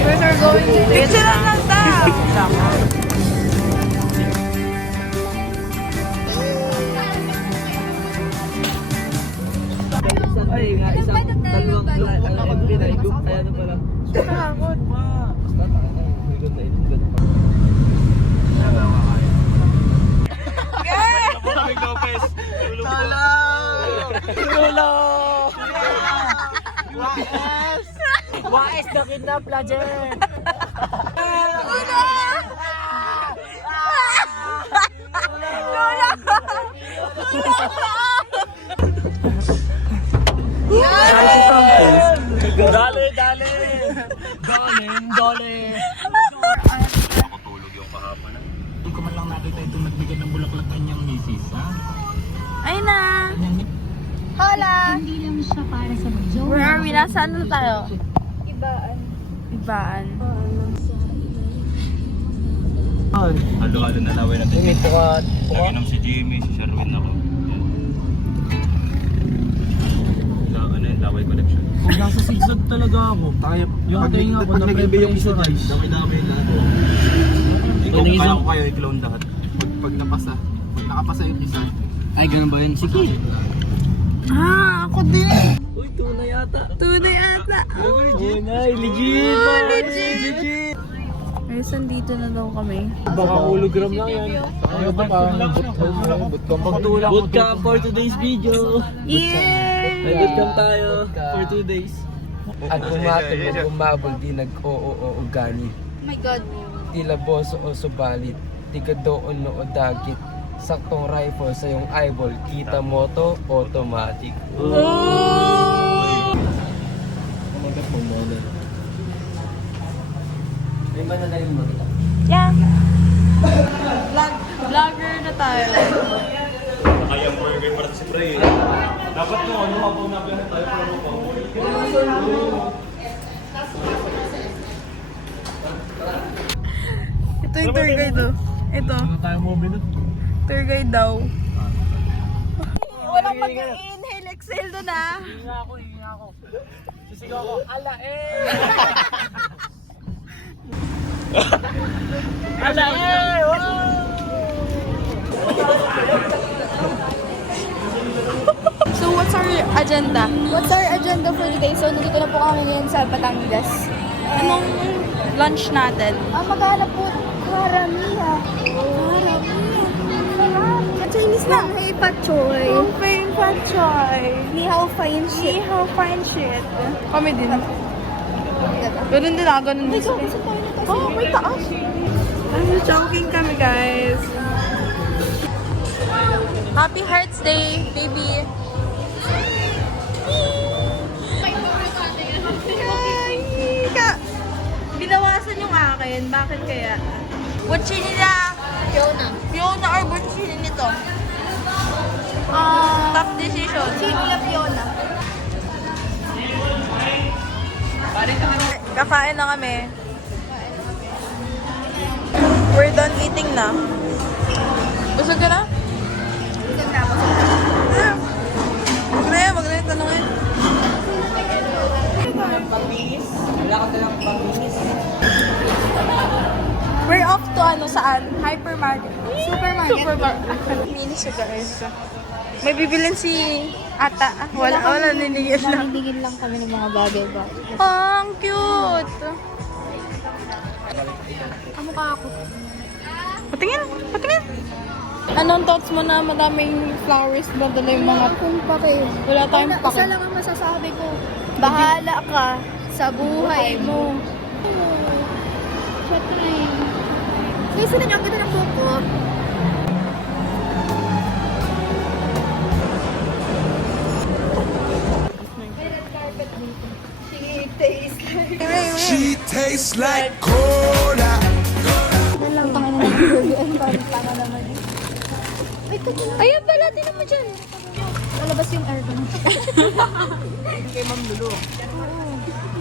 We're going to picture lang daw. Ay, nga isang dalawang Pinay group. Ay, ano pala? Takot. Basta tayo. May ganda ito. Ganun pa. David Lopez. Tulong! YS! YS the kidnap legend! Dali! Dali! Ako tulog yung kahapon. Hindi ko man lang nakita itong nagbigay ng bulaklak kanyang misis, ha? Ayun na. Hola. Hindi lang siya para sa joke. Where are we? Nasaan na tayo? Ibaan. Ibaan. Halo-halo na laway natin. Hindi pukat. Naginom si Jimmy, si Sherwin ako. Ano yung laway collection? Kung nasa zigzag talaga ako, tayo. Yung tayo nga ako na preparation rice. Dami-dami na ako. Ikaw kung kaya ko kayo i-clone lahat. Pag napasa, pag nakapasa yung isa. Ay, ganun ba yun? Sige. Ako din. Uy, tuna yata. Tunay ata. Legit. Legit. Legit. Guys, nandito na daw kami. Baka hologram lang yan. Ano ba parang Bootcamp for today's video. Yay! May bootcamp tayo for 2 days. At umatol o umabol di nag-oo-oo gani. Oh my God. Di laboso o subalit, di kadoon no o dagit. Saktong rifle sa iyong eyeball, kita mo to, automatic. Umagat mo model. May mananayin mo kita. Yeah. Vlogger na tayo. Kayang burger para si Bray. Dapat nung ano, habang nabiyahan tayo para mo. Ito yung tour guide oh. Ito. Ano tayo mo binut? Tour guide daw. Walang mag-inhale, exhale doon ah. Hinga ako. Sisigaw ako. Ala Ala So what's our agenda? What's our agenda for today? So, nandito na po kami ngayon sa Batangas. Anong lunch natin? Maghanap po karamiha. Chinese na. Hey, pachoy. Champagne pachoy. Ni hao fine shit. Ni hao fine shit. Kami din. Ganun din ako, ganun din. Ikaw, kasi tayo na kasi. Oh, may taas. I'm joking kami, guys. Happy Hearts Day, baby. Binawasan yung akin. Bakit kaya? Butchi nila. Fiona or Butchi nito? Tough decision. Sino Fiona? Kakain na kami. We're done eating na. Busog ka na? Huwag na yan, tanongin. Wala ka talang papinis. We're off to saan? Hypermarket. Supermarket. Mini siya guys. May bibilin si Ata. Wala, ninigil lang. Nangindigil lang kami ng mga bagay-bagay. Ang cute! Kamukha ako. Patingin! Anong thoughts mo na madaming flowers ba dala yung mga... Kung pake. Wala tayong Isa pake. lang ang masasabi ko. Bahala ka sa buhay mo. Syempre. Kasi na ang ganda ng buko. She tastes like cola. Walang tanga na ng tanga naman. Ayun pala, tinan mo dyan. Lalabas yung aircon. Kay Ma'am Lulu.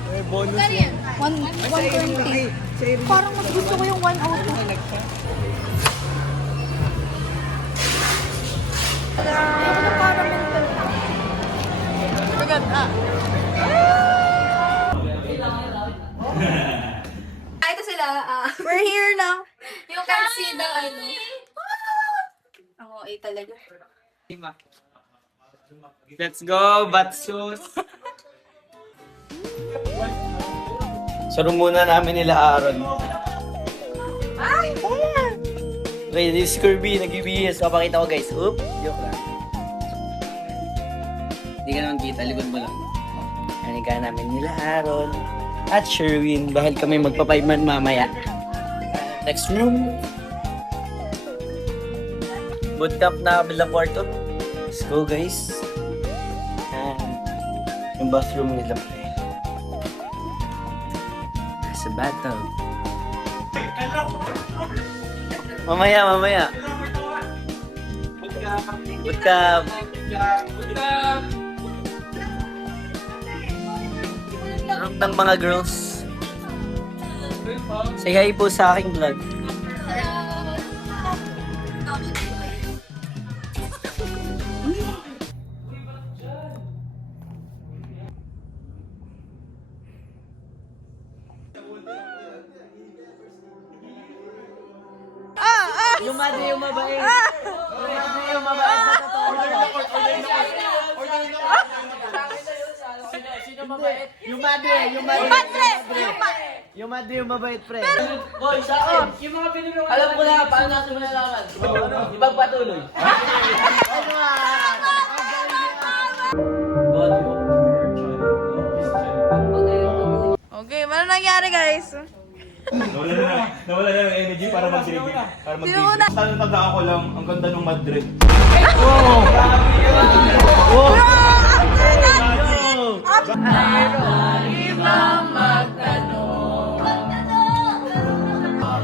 May bonus Kaya yan? 120. Parang mas gusto ko yung 1 out. Ayoko na parang mental. Maganda. talaga. Let's go, Batsus! Saro muna namin nila Aaron. Okay, this is Kirby, nag-ibihis. Papakita ko guys. Oop, joke lang. Hindi ka naman kita, likod mo lang. Naniga namin nila Aaron at Sherwin. Dahil kami magpa-5 man mamaya. Next room. Bootcamp na kabila kwarto. Let's go guys. Yung bathroom nila pa eh. Sa bathtub. Mamaya. Bootcamp. Room ng mga girls. Say hi po sa aking vlog. Yung mabait. Yung mabait na totoo. Sino mabait? Yung mabait, pre. Hoy, sa akin. Yung mga pinulungan. Alam ko na, paano natin malalaman? Ipagpatuloy. Okay, ano nangyari guys? Nawala na ng energy para mag-drinking. Sino una? Tandaan ko lang, ang ganda ng Madrid.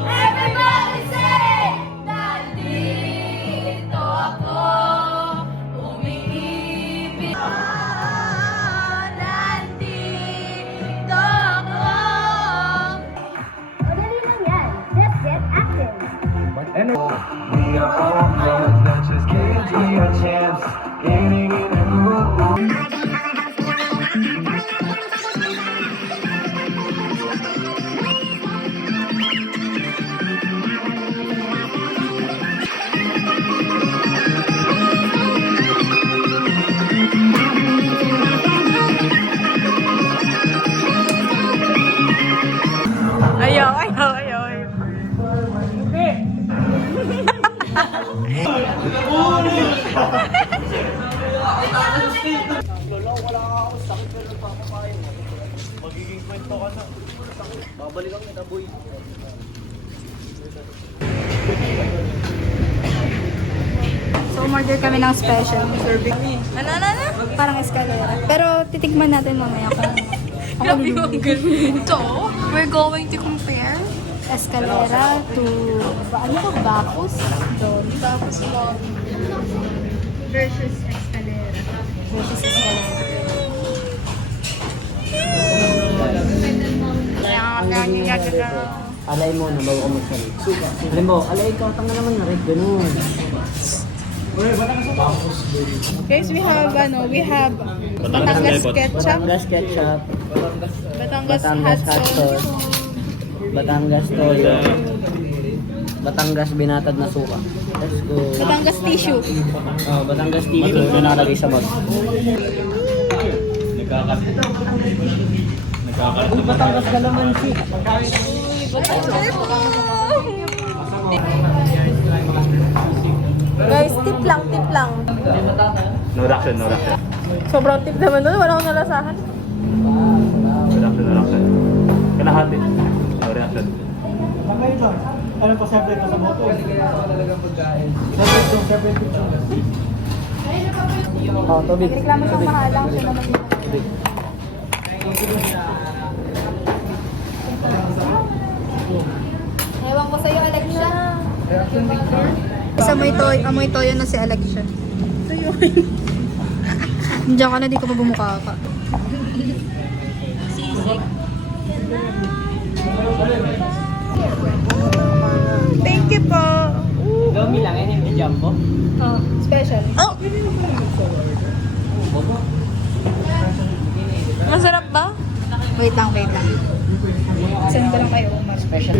Everybody say, nandito ako, umiibig. Nandito ako. Madali lang yan. Let's get active. Ayaw. Babalikan kita, boy. So, order kami ng special. Ano? Parang escalera. Pero titikman natin mamaya kung Grabe yung ganito. We're going to compare. escalera to ano to? Bacchus? Doon. Tapos Versus escalera. Alay mo na bago ka magsalit. Alam mo, alay ka, tanga naman na rin, ganun. guys, we have Batangas ketchup, Batangas ketchup, Batangas Batangas hot hot sauce, sauce, Batangas toyo, Batangas binatad na suka. Let's go. Batangas tissue. Oh, Batangas tissue na nakalagay sa bag. Uy, Batangas kalamansi. Guys, tip lang. No reaction. Sobrang tip naman nun, wala akong nalasahan. No reaction. Kalahati. No reaction. Alam ko, siyempre ito sa moto. Oh, tubig. Reklamo sa mahalang siya naman. Tubig. Ewan ko sa'yo, Alexia. Sa amoy toyo na si Alexia. Diyan ka na, di ka pa bumukha ka. Thank you po. Gami lang, yan yung jumbo. Oh, special. Oh! Masarap ba? Wait lang. Send ko lang kayo, Umar. Special.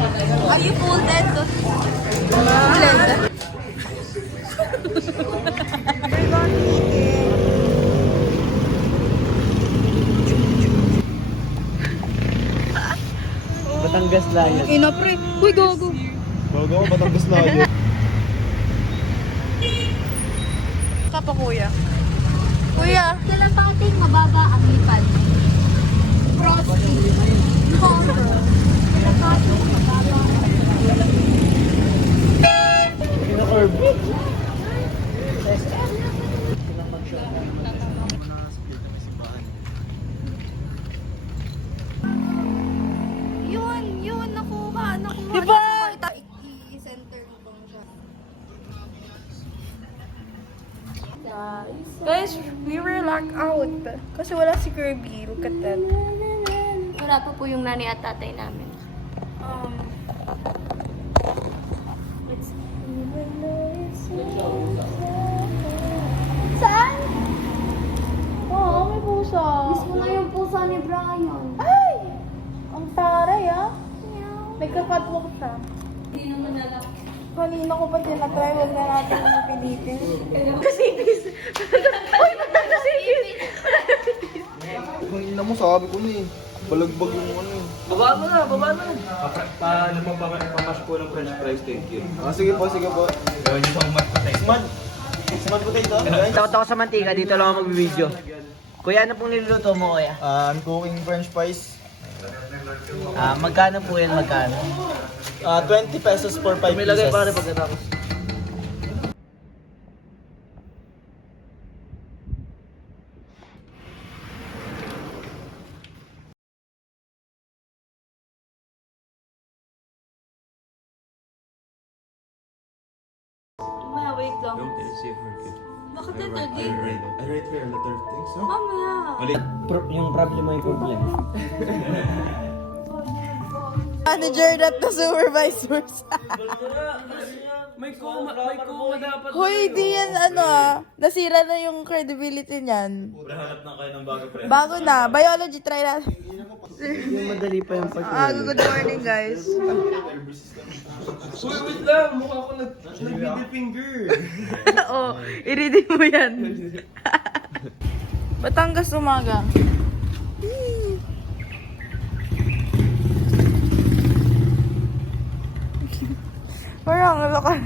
Are you folded? Blend. Batangas lang yan. Ina pre. Uy, gogo. Bago ako, Batangas na yun. Kapa kuya. Kuya. Kalapating mababa ang lipad. Frosty. Horror. Kalapating mababa ang lipad. Yun, nakuha. Diba? I-center mo bang siya? Guys, we were locked out. Kasi wala si Kirby. Look at that. Wala pa po yung nanay at tatay namin. Saan? Oo, may pusa. Mismo na yung pusa ni Brian. Ay! Ang taray ah. Nagka-catwalk siya. Hindi naman alam. Kanina ko pa tinatry, huwag na natin ang pilitin. Kung ina mo, sabi ko na eh. Balagbag yung ano eh. Baba mo na. Paano mo pamasok ko ng french fries, thank you. Ah, sige po. Gawin niyo sa umat ko tayo. Smart potato, guys. Takot ako sa mantika, dito lang ako mag-video. Kuya, ano pong niluluto mo, kuya? I'm cooking french fries. Magkano po yan, magkano? 20 pesos for 5 May lagay pieces. pare pagkatapos. Mamaya, wait lang. Bakit ito, di? I write here a letter. Thanks, no? Mamaya. Yung problem mo yung problem. Manager at the supervisors. May coma dapat. Hoy, di yan ano ah. Nasira na yung credibility niyan. Hanap na kayo ng bago, pre. Bago na. Biology, try natin. Yung madali pa yung pag Good morning, guys. Wait lang, mukha ko nag-middle finger. Oo, i-reading mo yan. Batangas umaga. Parang ano ka.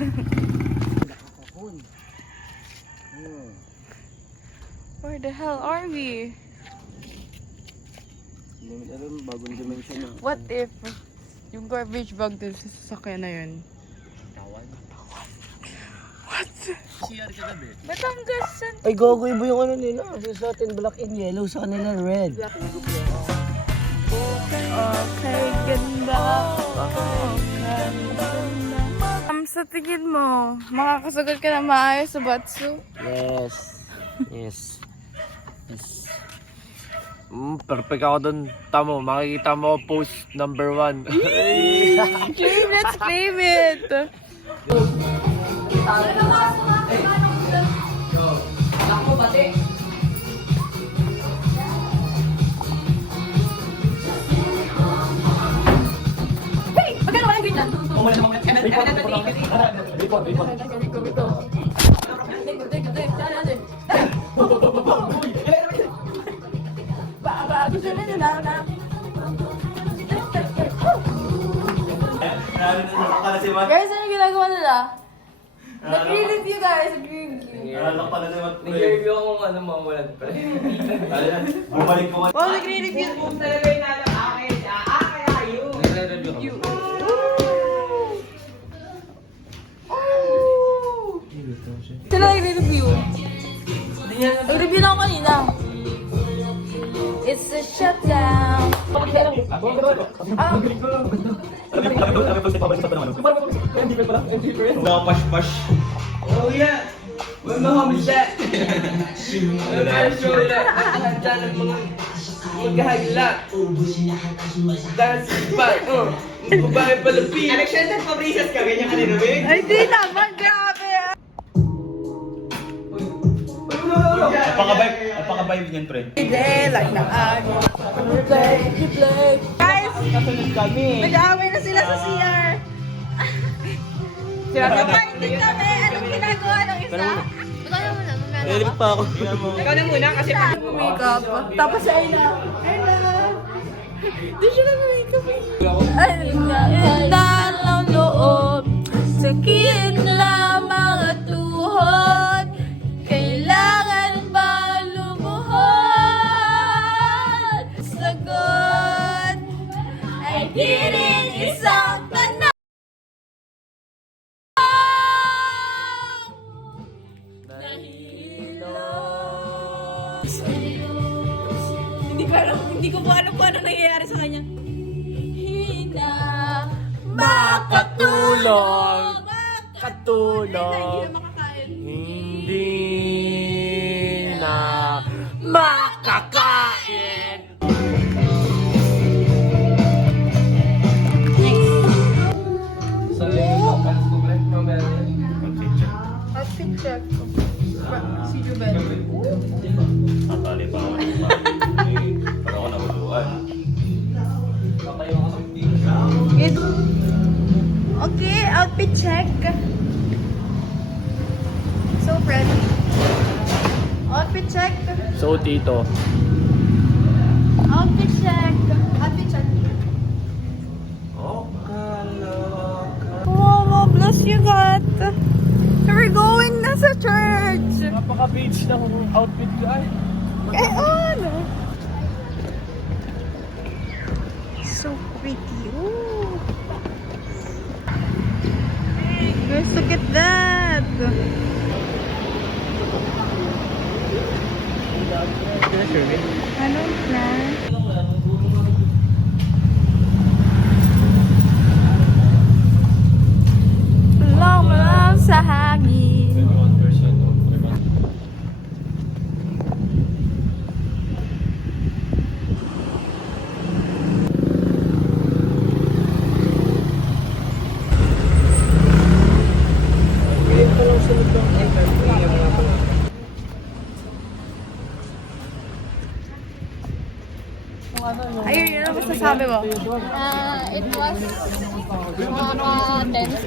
Where the hell are we? Bagong dimension na. What if yung garbage bag dun sa sasakyan na yun? What? Batangas san? Ay, gogo, iba yung ano nila. Sa atin, black and yellow. Sa kanila, red. Okay, ganda. Okay, ganda. Sa tingin mo, makakasagot ka na maayos sa Batsu? Yes. Perfect ako dun. Tamo, makikita mo post number 1. Let's claim it! Guys, ano ginagawa nila? Nag-review guys, nag-review. Nag-review ako kung ano mawalan pa. Bumalik ko. Wow, nag-review. Nagre-review ako. Sila nag-review. Nag-review na ako kanina. It's a shutdown. Pash. Oh yeah! We're Muhammad Shah! I'm gonna show you that nakahanda ng mga maghahagla. Dance spot, babae palapin. Alexander Fabrizas ka, ganyan ka rin, Ay, di naman. Grabe. Napaka-vibe niyan, pre. Hindi, like na Replay. Guys, nag-aaway na sila sa CR. Sinabi ko. Hindi kami. Anong ginagawa ng isa? Magkano mo na? Narinig pa ako. Ikaw na muna kasi Makeup. Tapos si Ayla. Di siya nag-makeup. Ganda ng loob. Sakit lamang at tuhod. Kailangan ba lumuhod? Sagot ay di rin isang tanong. Hindi ko pa alam kung ano nangyayari sa kanya. Hina makatulog. katulog. Hindi Hindi na makakain. na makakain. Outfit check. Si Jubel. Natali pa ako. Para ako nabuluan. Good. Okay, outfit check. So pretty. Outfit check. So, Tito. Outfit check. Outfit check. Wow, bless you, God. We're going na sa church. Napaka-beach ng outfit ko ay. Eh, ano? So pretty. Ooh. Guys, look at that. Ano na? Lang sa hangin. Ayun, yun ang masasabi mo. It was tense.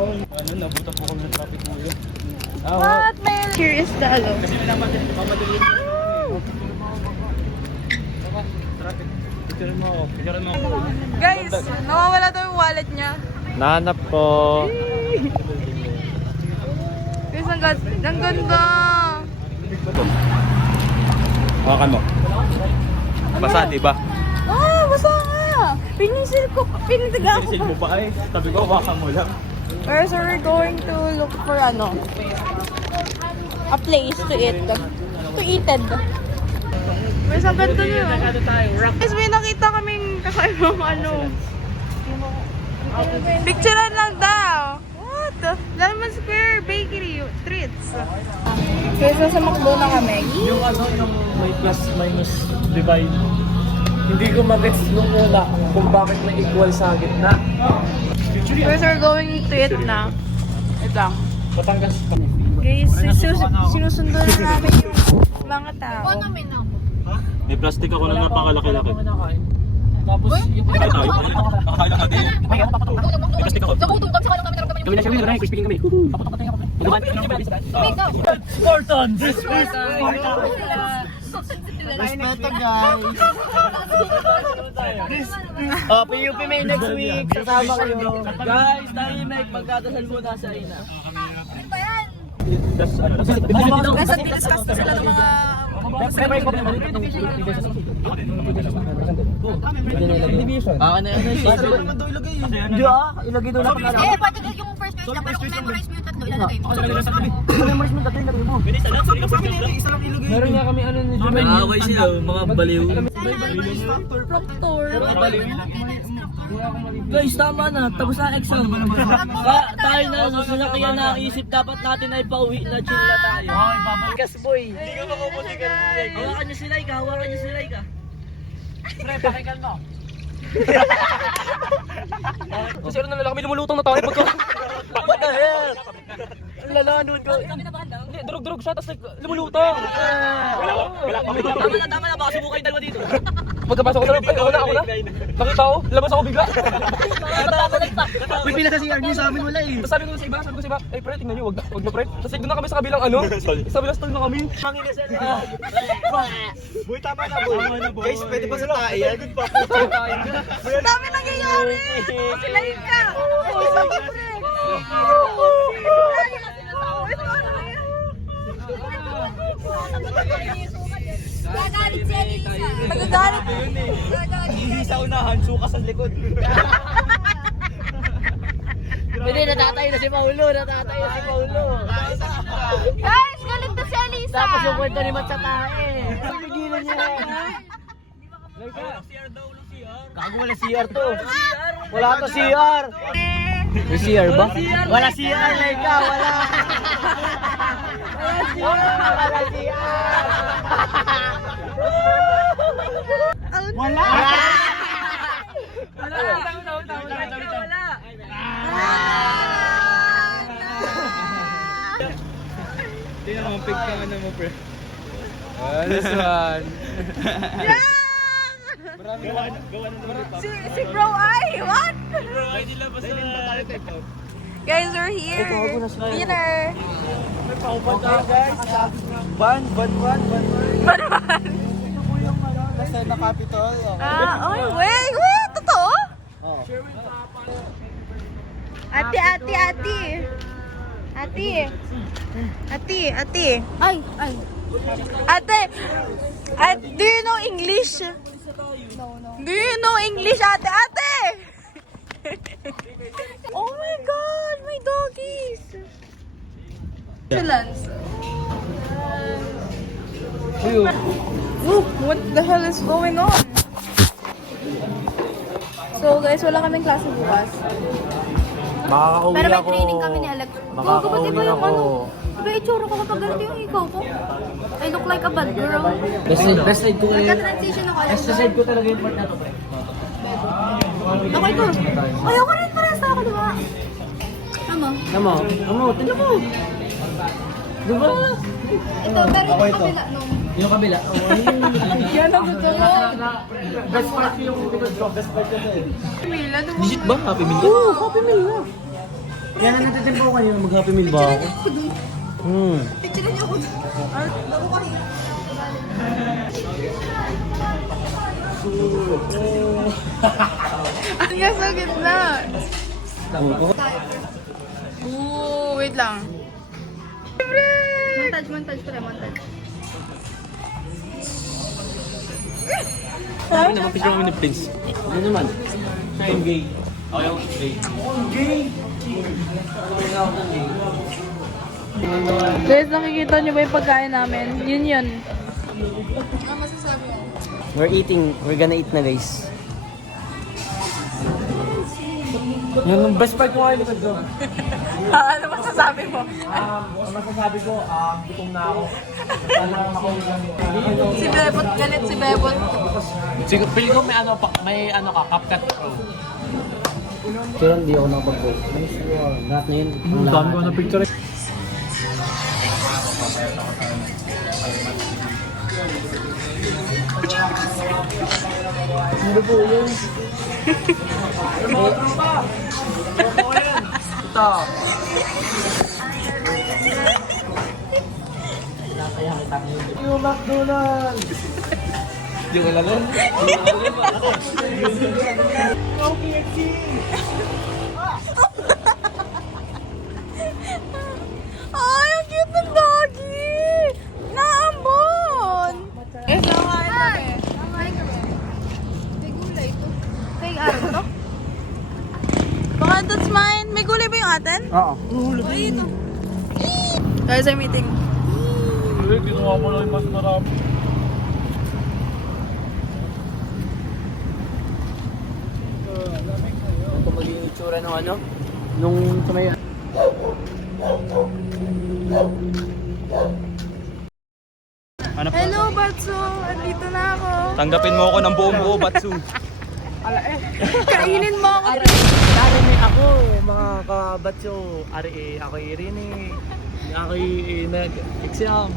Ano, nabutan po kami ng traffic mo yun. What, man? Here is the alo. Picture mo ako. Picture mo ako. Guys, nawawala daw yung wallet niya. Nahanap ko. Guys, ang ganda. Hawakan mo. Basa, di ba? Ah, basta nga. Pinisil ko, pinitiga ako Sinisil pa. mo pa ay. Sabi ko, hawakan mo lang. Or so we're going to look for ano, a place to eat. To eated. Guys, ang ganda niyo. Guys, may nakita kaming kakaibang ano. Picturean lang daw. What? Lemon Square Bakery Treats. Guys, nasa McDo na kami. Yung ano, yung may plus minus divide. Hindi ko mag-gets nung una kung bakit may equal sa gitna. Guys, we're going to eat na. Ito lang. Patangas pa. Guys, sinusundo na namin yung mga tao. May plastic ako lang napakalaki-laki. Tapos yung Ay, tayo. Nakakaya ka din. May plastic ako. Kami na siya, may crispy kami. Spartan! Respeto, guys. Oh, PUP may next week. Sasama kayo. Guys, tayo may magkadasal muna sa ina. Nasa discuss na sila ng mga... Ano yun? Hindi ilagay doon na Eh, pati yung first page na parang memorize mo yung tatlo, ilalagay mo. Meron nga kami ano ni Jumel. Nag-aaway sila, mga baliw. Proctor. Guys, tama na. Tapos na exam. Kaya tayo na, susunod kaya naisip, dapat natin ay pauwi na chill na tayo. Gas boy. Hindi ka makaputi ka. Hawakan niyo sila, hawakan niyo sila, ka. Pre, pakikan mo. Kasi na lang kami lumulutong na tayo pagka... What the hell? Lalanon ko. Hindi, durog-durog siya, tapos lumulutong. Tama na, baka subukan yung dalawa dito. pagkapasok ko sa loob, ay, ako na. Nakita ko, labas ako bigla. Pipila sa CR niyo sa amin wala eh. Tapos sabi ko sa iba, eh pre, tingnan nyo, wag na pre. Tapos doon na kami sa kabilang ano, sa kabilang stall na kami. Boy, tama na boy. Guys, pwede ba sa tae yan? Ang dami nangyayari! Silayin ka! Gagalit si Elisa. Magagalit. Hindi sa unahan, suka sa likod. Hindi, natatay na si Paulo. Guys, galit na si Elisa. Tapos yung kwento ni Mat sa tae. Pigilan niya. Kago wala CR to. Wala to CR. May CR ba? Wala CR, Laika. Wala. Wala CR. Wala. Hindi na naman pig ka ano mo, pre. This one. Si Bro I, what? Guys, we're here. Dinner. Ban. Kasi na Capitol. Oy, wait, totoo? Ate. Ay. Ate, do you know English? Do you know English, ate? Oh my God, my doggies. Excellence. What the hell is going on? So guys, wala kaming klase bukas. Makakauwi Pero may ako. training kami ni Alex. Makakauwi Ba't iba yung ako. ano? Iba yung itsura ko kapag ganito yung ikaw ko? I look like a bad girl. Best side ko talaga. Nagka-transition ako. Best side ko talaga yung part na to, pre. Okay ko. Ayoko rin parehas na ako, di ba? Ano? Tignan mo. Diba? Ito, pero yung kabila, no? Yung kabila. Yan ang gusto mo. Best part yung likod ko. Best part ko eh. Mila, Legit ba? Happy Meal? Oo, Happy Meal na. Kaya na natitimpo ko kanina mag-Happy Meal ba ako? Picture niyo ako. Ako kayo. Hanggang sa gitna. Wait lang. Montage, pre, montage. Sabi naman, picture kami ni Prince. Ano naman? I'm gay. Ako yung gay. Guys, nakikita niyo ba yung pagkain namin? Yun. We're gonna eat na guys. Yung best part ko ngayon likod ko. Ano masasabi mo? Ang masasabi ko, gutom na ako. Sana makauwi lang. Si Bebot, galit si Bebot. Siguro, pili ko may ano ka, CapCut Pro. Pero hindi ako nakapag-go. Lahat na yun. Ang dami ko na picture. Ano po yun? Ito. Yung McDonald's! Hindi ko lang. Ay, ang cute ng doggy! Naambon! Guys, nakain kami. May gulay ito. May araw to? Baka that's mine. May gulay ba yung atin? Oo. Guys, I'm eating. Ginawa mo lang yung mas marami. Ito magiging itsura ng ano? Nung sa may... Hello, Batso! Andito na ako. Tanggapin mo ako ng buong buo, Batsu. Kainin mo ako. Narinig ako, mga kabatso. Ari, ako'y rinig. Ako'y nag-exam.